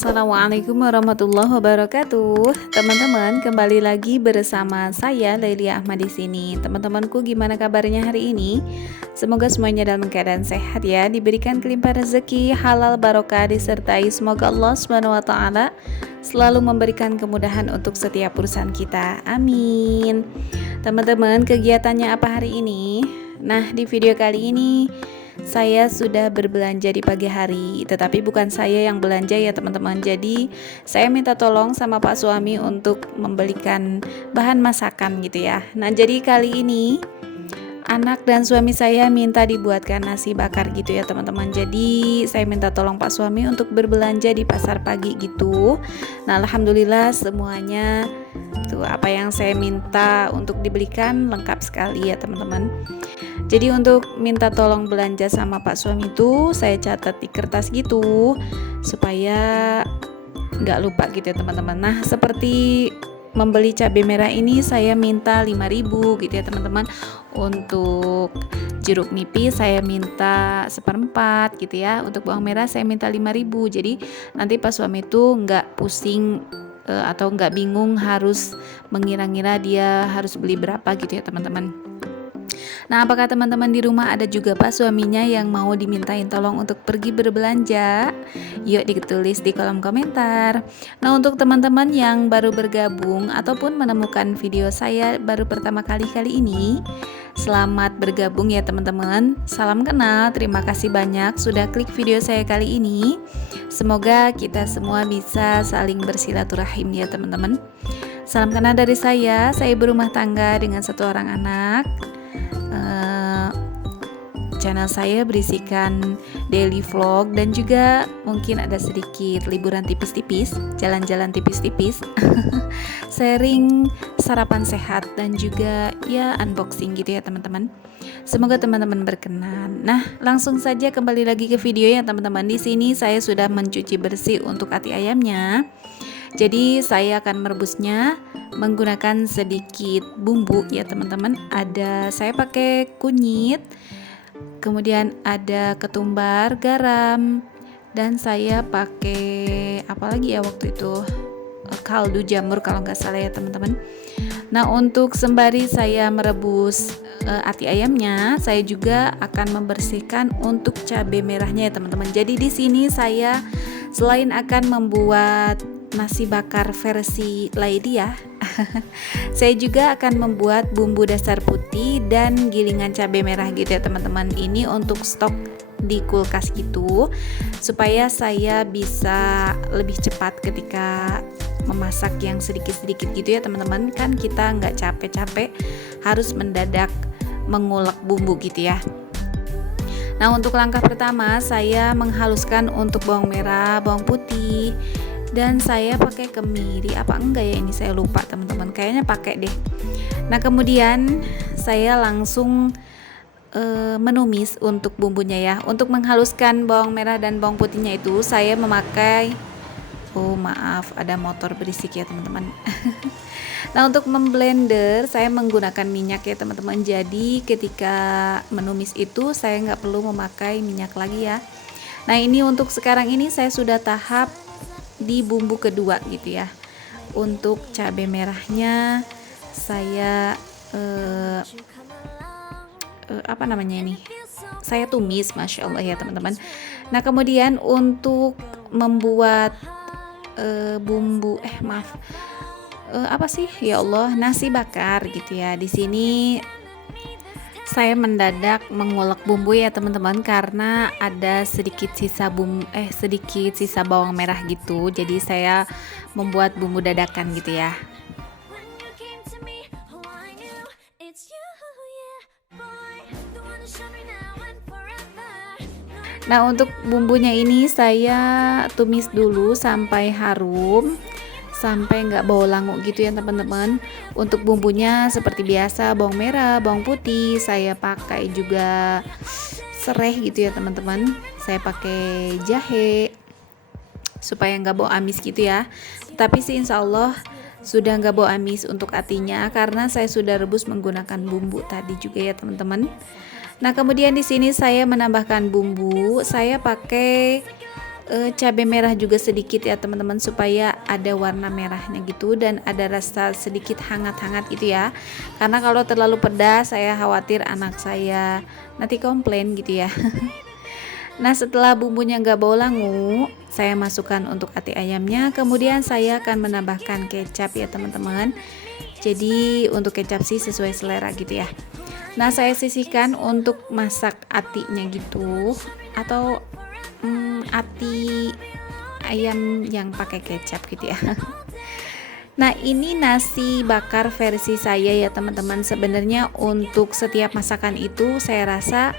Assalamualaikum warahmatullahi wabarakatuh. Teman-teman, kembali lagi bersama saya Lelia Ahmad di sini. Teman-temanku, gimana kabarnya hari ini? Semoga semuanya dalam keadaan sehat ya, diberikan kelimpahan rezeki, halal barokah, disertai semoga Allah SWT selalu memberikan kemudahan untuk setiap urusan kita. Amin. Teman-teman, kegiatannya apa hari ini? Nah, di video kali ini saya sudah berbelanja di pagi hari, tetapi bukan saya yang belanja ya teman-teman. Jadi saya minta tolong sama Pak suami untuk membelikan bahan masakan gitu ya. Nah, jadi kali ini anak dan suami saya minta dibuatkan nasi bakar gitu ya teman-teman. Jadi saya minta tolong Pak suami untuk berbelanja di pasar pagi gitu. Nah, alhamdulillah semuanya tuh apa yang saya minta untuk dibelikan lengkap sekali ya teman-teman. Jadi untuk minta tolong belanja sama Pak suami itu saya catat di kertas gitu supaya nggak lupa gitu ya teman-teman. Nah, seperti membeli cabai merah ini saya minta 5.000 gitu ya teman-teman. Untuk jeruk nipis saya minta 1/4 gitu ya. Untuk bawang merah saya minta 5.000. Jadi nanti Pak suami itu nggak pusing atau nggak bingung harus mengira-ngira dia harus beli berapa gitu ya teman-teman. Nah, apakah teman-teman di rumah ada juga Pak suaminya yang mau dimintain tolong untuk pergi berbelanja? Yuk ditulis di kolom komentar. Nah, untuk teman-teman yang baru bergabung ataupun menemukan video saya baru pertama kali ini, selamat bergabung ya teman-teman. Salam kenal, terima kasih banyak sudah klik video saya kali ini. Semoga kita semua bisa saling bersilaturahim ya teman-teman. Salam kenal dari saya berumah tangga dengan 1 orang anak. Channel saya berisikan daily vlog dan juga mungkin ada sedikit liburan tipis-tipis, jalan-jalan tipis-tipis, sharing sarapan sehat dan juga ya unboxing gitu ya teman-teman. Semoga teman-teman berkenan. Nah, langsung saja kembali lagi ke video ya teman-teman. Di sini saya sudah mencuci bersih untuk ati ayamnya. Jadi saya akan merebusnya menggunakan sedikit bumbu ya teman-teman. Saya pakai kunyit, kemudian ada ketumbar, garam, dan saya pakai apa lagi ya waktu itu, kaldu jamur kalau nggak salah ya teman-teman. Nah, untuk sembari saya merebus ati ayamnya, saya juga akan membersihkan untuk cabai merahnya ya teman-teman. Jadi di sini saya selain akan membuat nasi bakar versi Lady ya, saya juga akan membuat bumbu dasar putih dan gilingan cabai merah gitu ya teman-teman. Ini untuk stok di kulkas gitu supaya saya bisa lebih cepat ketika memasak yang sedikit-sedikit gitu ya teman-teman. Kan kita nggak capek-capek harus mendadak mengulek bumbu gitu ya. Nah, untuk langkah pertama saya menghaluskan untuk bawang merah, bawang putih, dan saya pakai kemiri apa enggak ya, ini saya lupa teman-teman, kayaknya pakai deh. Nah, kemudian saya langsung menumis untuk bumbunya ya. Untuk menghaluskan bawang merah dan bawang putihnya itu saya memakai, oh maaf ada motor berisik ya teman-teman. Nah, untuk memblender saya menggunakan minyak ya teman-teman. Jadi ketika menumis itu saya nggak perlu memakai minyak lagi ya. Nah, ini untuk sekarang ini saya sudah tahap di bumbu kedua gitu ya. Untuk cabai merahnya saya apa namanya ini, saya tumis, masya Allah ya teman-teman. Nah, kemudian untuk membuat bumbu apa sih ya Allah, nasi bakar gitu ya. Di sini saya mendadak mengulek bumbu ya teman-teman karena ada sedikit sisa sedikit sisa bawang merah gitu. Jadi saya membuat bumbu dadakan gitu ya. Nah, untuk bumbunya ini saya tumis dulu sampai harum, sampai nggak bau langu gitu ya teman-teman. Untuk bumbunya seperti biasa bawang merah, bawang putih, saya pakai juga serai gitu ya teman-teman. Saya pakai jahe supaya nggak bau amis gitu ya. Tapi sih insya Allah sudah nggak bau amis untuk atinya karena saya sudah rebus menggunakan bumbu tadi juga ya teman-teman. Nah, kemudian di sini saya menambahkan bumbu. Saya pakai cabai merah juga sedikit ya teman-teman, supaya ada warna merahnya gitu dan ada rasa sedikit hangat-hangat gitu ya, karena kalau terlalu pedas saya khawatir anak saya nanti komplain gitu ya. Nah, setelah bumbunya nggak bau langu, saya masukkan untuk ati ayamnya, kemudian saya akan menambahkan kecap ya teman-teman. Jadi untuk kecap sih sesuai selera gitu ya. Nah, saya sisihkan untuk masak atinya gitu, atau ati ayam yang pakai kecap gitu ya. Nah, ini nasi bakar versi saya ya teman-teman. Sebenarnya untuk setiap masakan itu saya rasa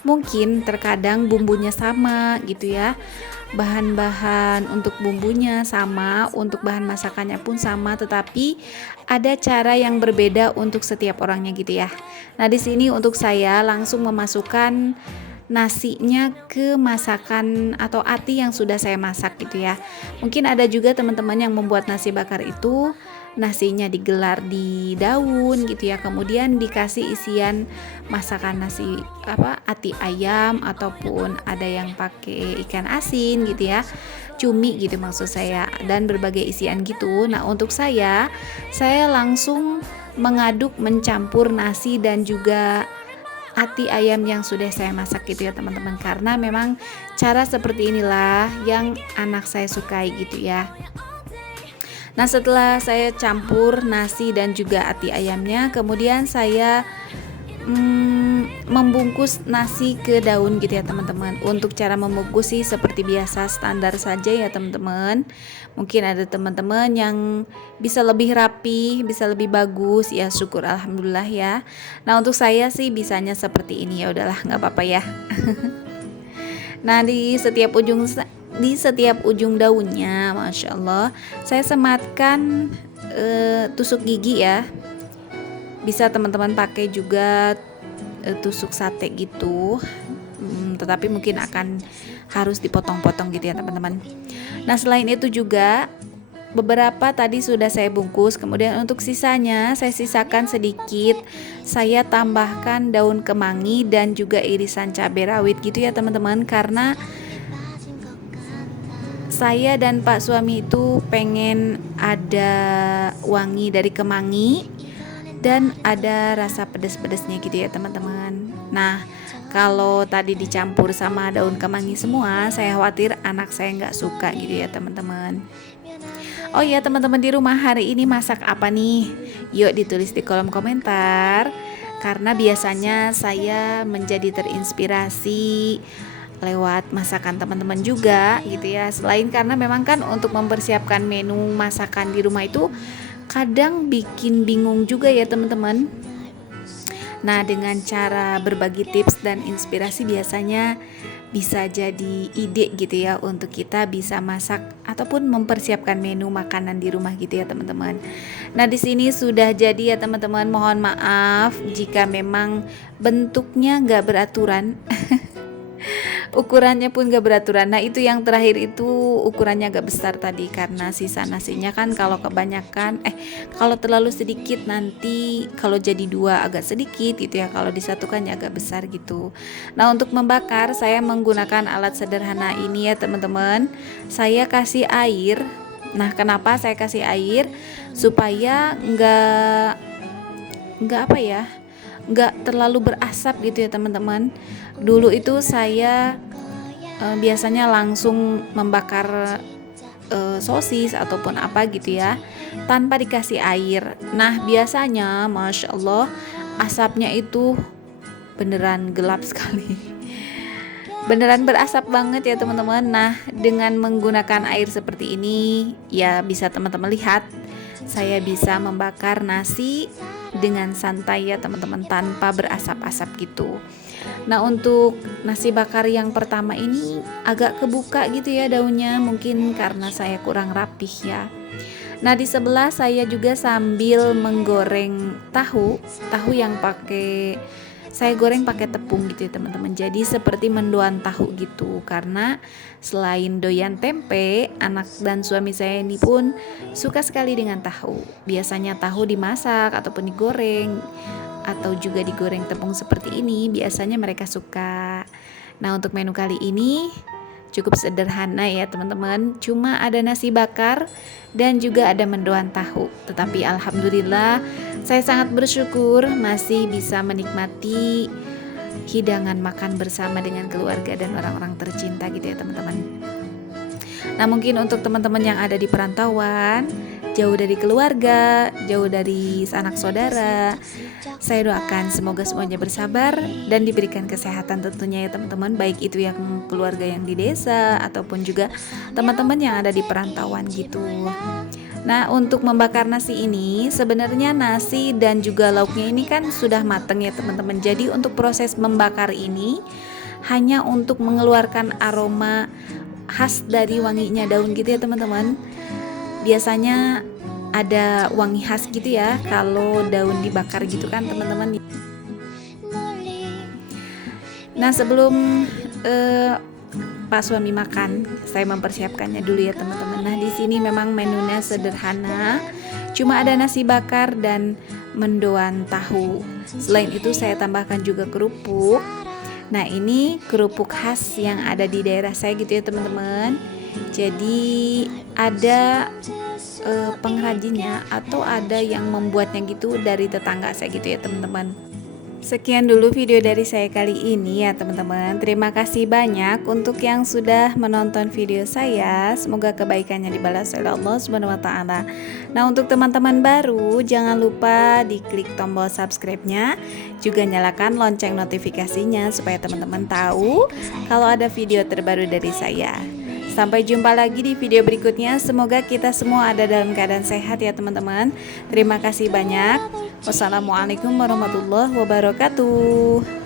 mungkin terkadang bumbunya sama gitu ya, bahan-bahan untuk bumbunya sama, untuk bahan masakannya pun sama, tetapi ada cara yang berbeda untuk setiap orangnya gitu ya. Nah, di sini untuk saya langsung memasukkan nasinya ke masakan atau ati yang sudah saya masak gitu ya. Mungkin ada juga teman-teman yang membuat nasi bakar itu nasinya digelar di daun gitu ya, kemudian dikasih isian masakan nasi ati ayam, ataupun ada yang pakai ikan asin gitu ya, cumi gitu maksud saya, dan berbagai isian gitu. Nah, untuk saya langsung mengaduk mencampur nasi dan juga ati ayam yang sudah saya masak gitu ya teman-teman, karena memang cara seperti inilah yang anak saya sukai gitu ya. Nah, setelah saya campur nasi dan juga ati ayamnya, kemudian saya membungkus nasi ke daun gitu ya teman-teman. Untuk cara membungkus sih seperti biasa standar saja ya teman-teman. Mungkin ada teman-teman yang bisa lebih rapi, bisa lebih bagus, ya syukur alhamdulillah ya. Nah, untuk saya sih bisanya seperti ini, ya udahlah nggak apa-apa ya. Nah, di setiap ujung daunnya, masya Allah, saya sematkan tusuk gigi ya. Bisa teman-teman pakai juga tusuk sate gitu, tetapi mungkin akan harus dipotong-potong gitu ya teman-teman. Nah, selain itu juga beberapa tadi sudah saya bungkus, kemudian untuk sisanya saya sisakan sedikit, saya tambahkan daun kemangi dan juga irisan cabai rawit gitu ya teman-teman, karena saya dan Pak suami itu pengen ada wangi dari kemangi dan ada rasa pedas-pedasnya gitu ya teman-teman. Nah, kalau tadi dicampur sama daun kemangi semua, saya khawatir anak saya nggak suka gitu ya teman-teman. Oh ya teman-teman, di rumah hari ini masak apa nih? Yuk ditulis di kolom komentar, karena biasanya saya menjadi terinspirasi lewat masakan teman-teman juga gitu ya. Selain karena memang kan untuk mempersiapkan menu masakan di rumah itu kadang bikin bingung juga ya teman-teman. Nah, dengan cara berbagi tips dan inspirasi biasanya bisa jadi ide gitu ya untuk kita bisa masak ataupun mempersiapkan menu makanan di rumah gitu ya teman-teman. Nah, di sini sudah jadi ya teman-teman. Mohon maaf jika memang bentuknya nggak beraturan. Ukurannya pun gak beraturan. Nah, itu yang terakhir itu ukurannya agak besar tadi, karena sisa nasinya kan kalau kebanyakan kalau terlalu sedikit nanti kalau jadi dua agak sedikit gitu ya, kalau disatukan ya agak besar gitu. Nah, untuk membakar saya menggunakan alat sederhana ini ya teman-teman. Saya kasih air. Nah, kenapa saya kasih air? Supaya nggak terlalu berasap gitu ya teman-teman. Dulu itu saya biasanya langsung membakar sosis ataupun apa gitu ya, tanpa dikasih air. Nah, biasanya masya Allah asapnya itu beneran gelap sekali. Beneran berasap banget ya teman-teman. Nah, dengan menggunakan air seperti ini ya bisa teman-teman lihat, saya bisa membakar nasi dengan santai ya teman-teman, tanpa berasap-asap gitu. Nah, untuk nasi bakar yang pertama ini agak kebuka gitu ya daunnya, mungkin karena saya kurang rapih ya. Nah, di sebelah saya juga sambil menggoreng tahu yang saya goreng pakai tepung gitu ya teman-teman. Jadi seperti mendoan tahu gitu, karena selain doyan tempe, anak dan suami saya ini pun suka sekali dengan tahu. Biasanya tahu dimasak ataupun digoreng, atau juga digoreng tepung seperti ini, biasanya mereka suka. Nah, untuk menu kali ini cukup sederhana ya teman-teman. Cuma ada nasi bakar dan juga ada mendoan tahu. Tetapi alhamdulillah saya sangat bersyukur masih bisa menikmati hidangan makan bersama dengan keluarga dan orang-orang tercinta gitu ya teman-teman. Nah mungkin untuk teman-teman yang ada di perantauan, jauh dari keluarga, jauh dari sanak saudara, saya doakan semoga semuanya bersabar dan diberikan kesehatan tentunya ya teman-teman, baik itu yang keluarga yang di desa ataupun juga teman-teman yang ada di perantauan gitu. Nah untuk membakar nasi ini sebenarnya nasi dan juga lauknya ini kan sudah mateng ya teman-teman. Jadi untuk proses membakar ini hanya untuk mengeluarkan aroma khas dari wanginya daun gitu ya teman-teman. Biasanya ada wangi khas gitu ya kalau daun dibakar gitu kan teman-teman. Nah sebelum Pak suami makan, saya mempersiapkannya dulu ya teman-teman. Nah di sini memang menunya sederhana, cuma ada nasi bakar dan mendoan tahu. Selain itu saya tambahkan juga kerupuk. Nah ini kerupuk khas yang ada di daerah saya gitu ya teman-teman. Jadi ada pengrajinnya atau ada yang membuatnya gitu dari tetangga saya gitu ya teman-teman. Sekian dulu video dari saya kali ini ya teman-teman. Terima kasih banyak untuk yang sudah menonton video saya. Semoga kebaikannya dibalas oleh Allah Subhanahu wa taala. Nah, untuk teman-teman baru jangan lupa diklik tombol subscribe-nya, juga nyalakan lonceng notifikasinya supaya teman-teman tahu kalau ada video terbaru dari saya. Sampai jumpa lagi di video berikutnya. Semoga kita semua ada dalam keadaan sehat ya teman-teman. Terima kasih banyak. Wassalamualaikum warahmatullahi wabarakatuh.